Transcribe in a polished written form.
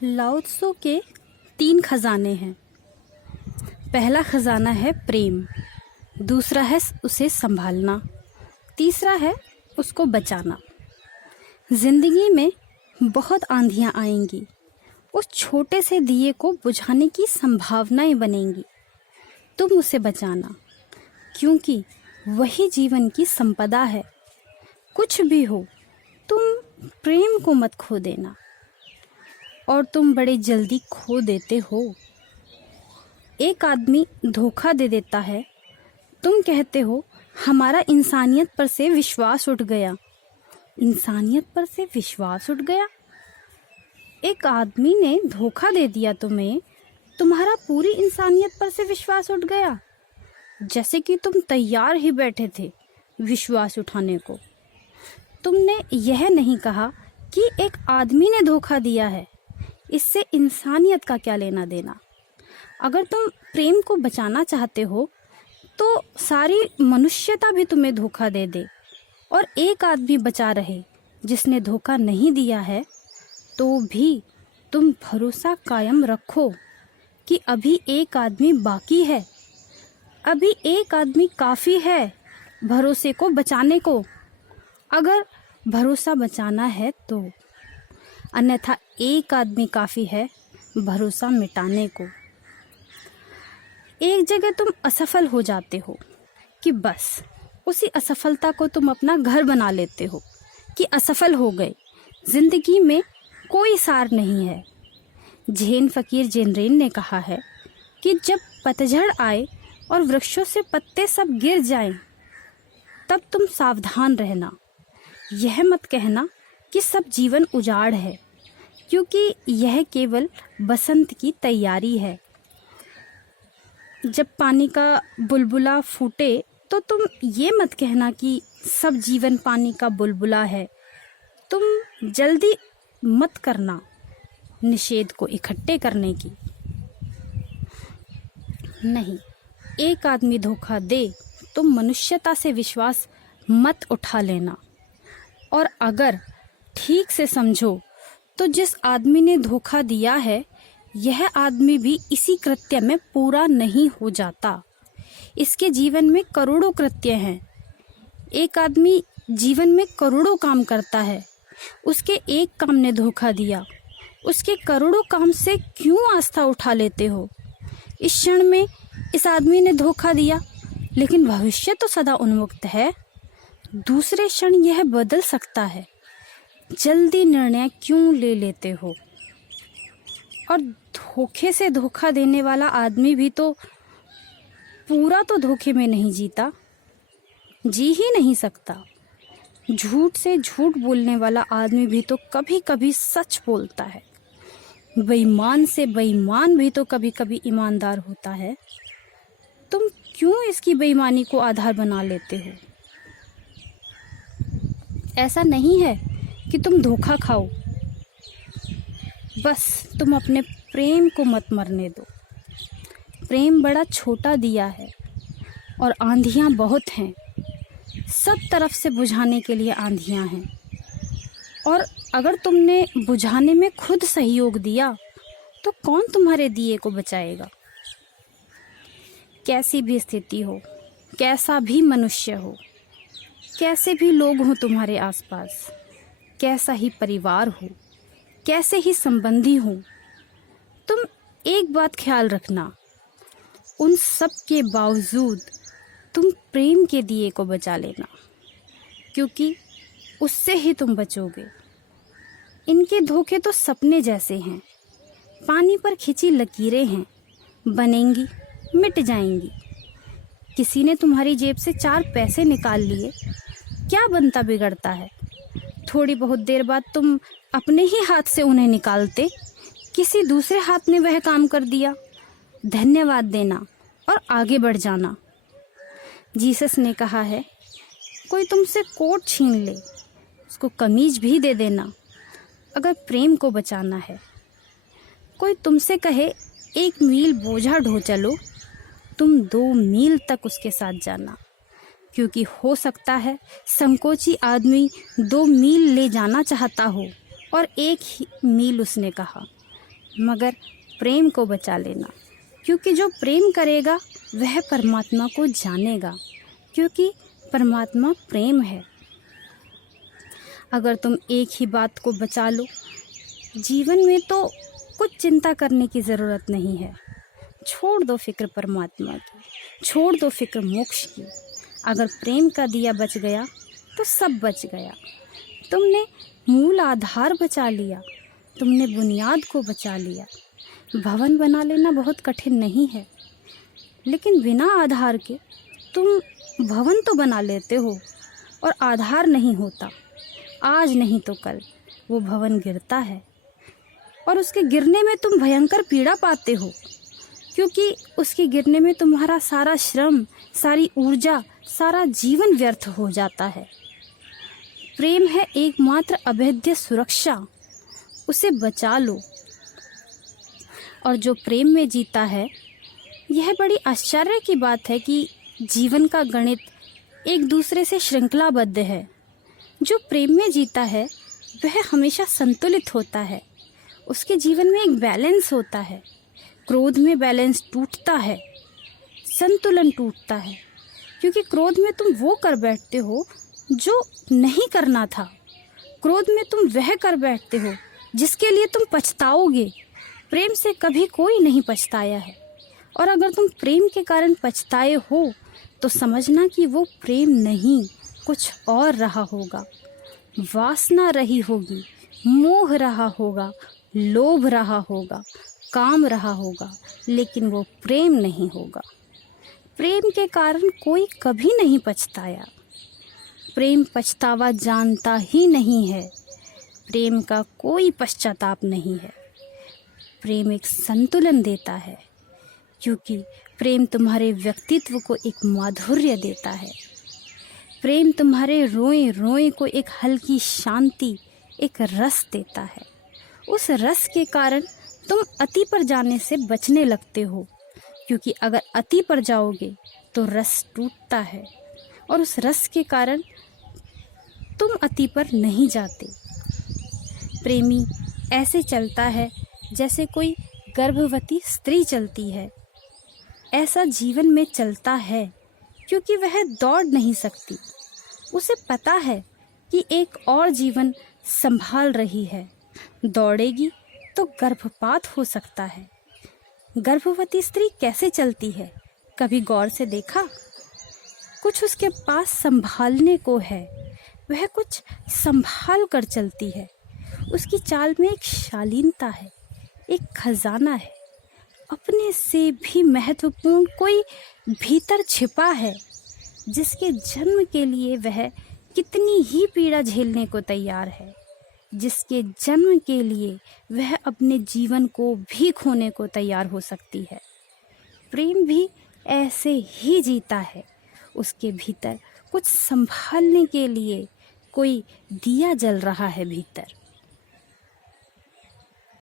लाओ त्सो के 3 खजाने हैं। पहला खजाना है प्रेम, दूसरा है उसे संभालना, तीसरा है उसको बचाना। जिंदगी में बहुत आंधियां आएंगी, उस छोटे से दिए को बुझाने की संभावनाएं बनेंगी। तुम उसे बचाना, क्योंकि वही जीवन की संपदा है। कुछ भी हो, तुम प्रेम को मत खो देना, और तुम बड़े जल्दी खो देते हो। एक आदमी धोखा दे देता है, तुम कहते हो हमारा इंसानियत पर से विश्वास उठ गया। इंसानियत पर से विश्वास उठ गया? एक आदमी ने धोखा दे दिया तुम्हें, तुम्हारा पूरी इंसानियत पर से विश्वास उठ गया। जैसे कि तुम तैयार ही बैठे थे विश्वास उठाने को। तुमने यह नहीं कहा कि एक आदमी ने धोखा दिया है, इससे इंसानियत का क्या लेना देना। अगर तुम प्रेम को बचाना चाहते हो तो सारी मनुष्यता भी तुम्हें धोखा दे दे और एक आदमी बचा रहे जिसने धोखा नहीं दिया है, तो भी तुम भरोसा कायम रखो कि अभी एक आदमी बाकी है। अभी एक आदमी काफ़ी है भरोसे को बचाने को, अगर भरोसा बचाना है तो। अन्यथा एक आदमी काफ़ी है भरोसा मिटाने को। एक जगह तुम असफल हो जाते हो कि बस उसी असफलता को तुम अपना घर बना लेते हो कि असफल हो गए, जिंदगी में कोई सार नहीं है। झेन फकीर जेनरेन ने कहा है कि जब पतझड़ आए और वृक्षों से पत्ते सब गिर जाएं, तब तुम सावधान रहना। यह मत कहना कि सब जीवन उजाड़ है, क्योंकि यह केवल बसंत की तैयारी है। जब पानी का बुलबुला फूटे तो तुम ये मत कहना कि सब जीवन पानी का बुलबुला है। तुम जल्दी मत करना निषेध को इकट्ठे करने की। नहीं, एक आदमी धोखा दे तो मनुष्यता से विश्वास मत उठा लेना। और अगर ठीक से समझो तो जिस आदमी ने धोखा दिया है, यह आदमी भी इसी कृत्य में पूरा नहीं हो जाता। इसके जीवन में करोड़ों कृत्य हैं। एक आदमी जीवन में करोड़ों काम करता है, उसके एक काम ने धोखा दिया, उसके करोड़ों काम से क्यों आस्था उठा लेते हो? इस क्षण में इस आदमी ने धोखा दिया, लेकिन भविष्य तो सदा उन्मुक्त है। दूसरे क्षण यह बदल सकता है। जल्दी निर्णय क्यों ले लेते हो? और धोखे से धोखा देने वाला आदमी भी तो पूरा तो धोखे में नहीं जीता, जी ही नहीं सकता। झूठ से झूठ बोलने वाला आदमी भी तो कभी कभी सच बोलता है। बेईमान से बेईमान भी तो कभी कभी ईमानदार होता है। तुम क्यों इसकी बेईमानी को आधार बना लेते हो? ऐसा नहीं है कि तुम धोखा खाओ, बस तुम अपने प्रेम को मत मरने दो। प्रेम बड़ा छोटा दिया है और आंधियां बहुत हैं। सब तरफ से बुझाने के लिए आंधियां हैं, और अगर तुमने बुझाने में खुद सहयोग दिया तो कौन तुम्हारे दिए को बचाएगा? कैसी भी स्थिति हो, कैसा भी मनुष्य हो, कैसे भी लोग हों तुम्हारे आसपास, कैसा ही परिवार हो, कैसे ही संबंधी हो, तुम एक बात ख्याल रखना, उन सब के बावजूद तुम प्रेम के दिए को बचा लेना, क्योंकि उससे ही तुम बचोगे। इनके धोखे तो सपने जैसे हैं, पानी पर खिंची लकीरें हैं, बनेंगी मिट जाएंगी। किसी ने तुम्हारी जेब से 4 पैसे निकाल लिए, क्या बनता बिगड़ता है? थोड़ी बहुत देर बाद तुम अपने ही हाथ से उन्हें निकालते, किसी दूसरे हाथ ने वह काम कर दिया। धन्यवाद देना और आगे बढ़ जाना। जीसस ने कहा है, कोई तुमसे कोट छीन ले, उसको कमीज भी दे देना, अगर प्रेम को बचाना है। कोई तुमसे कहे 1 मील बोझा ढो चलो, तुम 2 मील तक उसके साथ जाना, क्योंकि हो सकता है संकोची आदमी 2 मील ले जाना चाहता हो और 1 ही मील उसने कहा। मगर प्रेम को बचा लेना, क्योंकि जो प्रेम करेगा वह परमात्मा को जानेगा, क्योंकि परमात्मा प्रेम है। अगर तुम एक ही बात को बचा लो, जीवन में तो कुछ चिंता करने की ज़रूरत नहीं है। छोड़ दो फिक्र परमात्मा की, छोड़ दो फिक्र मोक्ष की। अगर प्रेम का दिया बच गया तो सब बच गया। तुमने मूल आधार बचा लिया, तुमने बुनियाद को बचा लिया। भवन बना लेना बहुत कठिन नहीं है, लेकिन बिना आधार के तुम भवन तो बना लेते हो और आधार नहीं होता। आज नहीं तो कल वो भवन गिरता है और उसके गिरने में तुम भयंकर पीड़ा पाते हो, क्योंकि उसके गिरने में तुम्हारा सारा श्रम, सारी ऊर्जा, सारा जीवन व्यर्थ हो जाता है। प्रेम है एकमात्र अभेद्य सुरक्षा, उसे बचा लो। और जो प्रेम में जीता है, यह बड़ी आश्चर्य की बात है कि जीवन का गणित एक दूसरे से श्रृंखलाबद्ध है। जो प्रेम में जीता है वह हमेशा संतुलित होता है, उसके जीवन में एक बैलेंस होता है। क्रोध में बैलेंस टूटता है, संतुलन टूटता है, क्योंकि क्रोध में तुम वो कर बैठते हो जो नहीं करना था। क्रोध में तुम वह कर बैठते हो जिसके लिए तुम पछताओगे। प्रेम से कभी कोई नहीं पछताया है, और अगर तुम प्रेम के कारण पछताए हो तो समझना कि वो प्रेम नहीं, कुछ और रहा होगा। वासना रही होगी, मोह रहा होगा, लोभ रहा होगा, काम रहा होगा, लेकिन वो प्रेम नहीं होगा। प्रेम के कारण कोई कभी नहीं पछताया। प्रेम पछतावा जानता ही नहीं है। प्रेम का कोई पश्चाताप नहीं है। प्रेम एक संतुलन देता है, क्योंकि प्रेम तुम्हारे व्यक्तित्व को एक माधुर्य देता है। प्रेम तुम्हारे रोए रोए को एक हल्की शांति, एक रस देता है। उस रस के कारण तुम अति पर जाने से बचने लगते हो, क्योंकि अगर अति पर जाओगे तो रस टूटता है, और उस रस के कारण तुम अति पर नहीं जाते। प्रेमी ऐसे चलता है जैसे कोई गर्भवती स्त्री चलती है। ऐसा जीवन में चलता है क्योंकि वह दौड़ नहीं सकती। उसे पता है कि एक और जीवन संभाल रही है। दौड़ेगी तो गर्भपात हो सकता है। गर्भवती स्त्री कैसे चलती है, कभी गौर से देखा? कुछ उसके पास संभालने को है, वह कुछ संभाल कर चलती है। उसकी चाल में एक शालीनता है, एक खजाना है। अपने से भी महत्वपूर्ण कोई भीतर छिपा है, जिसके जन्म के लिए वह कितनी ही पीड़ा झेलने को तैयार है, जिसके जन्म के लिए वह अपने जीवन को भी खोने को तैयार हो सकती है। प्रेम भी ऐसे ही जीता है। उसके भीतर कुछ संभालने के लिए कोई दिया जल रहा है भीतर।